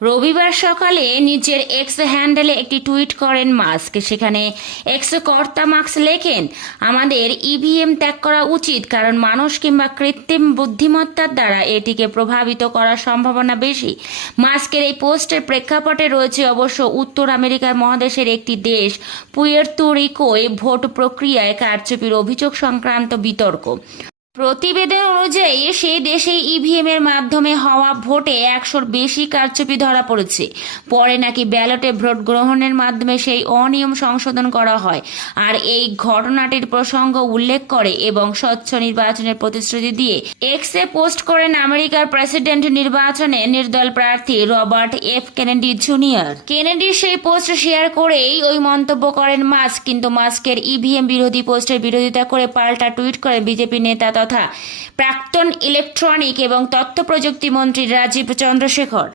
রবিবার সকালে নিজের এক্স হ্যান্ডেলে একটি টুইট করেন মাস্ক। সেখানে এক্স কর্তা মাস্ক লেখেন, আমাদের ইভিএম ত্যাগ করা উচিত, কারণ মানুষ কিংবা কৃত্রিম বুদ্ধিমত্তার দ্বারা এটিকে প্রভাবিত করার সম্ভাবনা বেশি। মাস্কের এই পোস্টের প্রেক্ষাপটে রয়েছে অবশ্য উত্তর আমেরিকার মহাদেশের একটি দেশ পুয়ের্তো রিকোয় ভোট প্রক্রিয়ায় কারচুপির অভিযোগ সংক্রান্ত বিতর্ক। প্রতিবেদন অনুযায়ী সেই দেশে ইভিএম এর মাধ্যমে হওয়া ভোটে 100-র বেশি কারচুপি ধরা পড়েছে। পরে নাকি ব্যালটে ভোট গ্রহণের মাধ্যমে সেই অনিয়ম সংশোধন করা হয়। আর এই ঘটনাটির প্রসঙ্গ উল্লেখ করে এবং স্বচ্ছ নির্বাচনের প্রতিশ্রুতি দিয়ে এক্সে পোস্ট করেন আমেরিকার প্রেসিডেন্ট নির্বাচনে নির্দল প্রার্থী রবার্ট এফ কেনেডি জুনিয়র। কেনেডির সেই পোস্ট শেয়ার করেই ওই মন্তব্য করেন মাস্ক। কিন্তু মাস্কের ইভিএম বিরোধী পোস্টের বিরোধিতা করে পাল্টা টুইট করে বিজেপি নেতা তথা প্রাক্তন ইলেকট্রনিক এবং তথ্য প্রযুক্তি মন্ত্রী রাজীব চন্দ্রশেখর।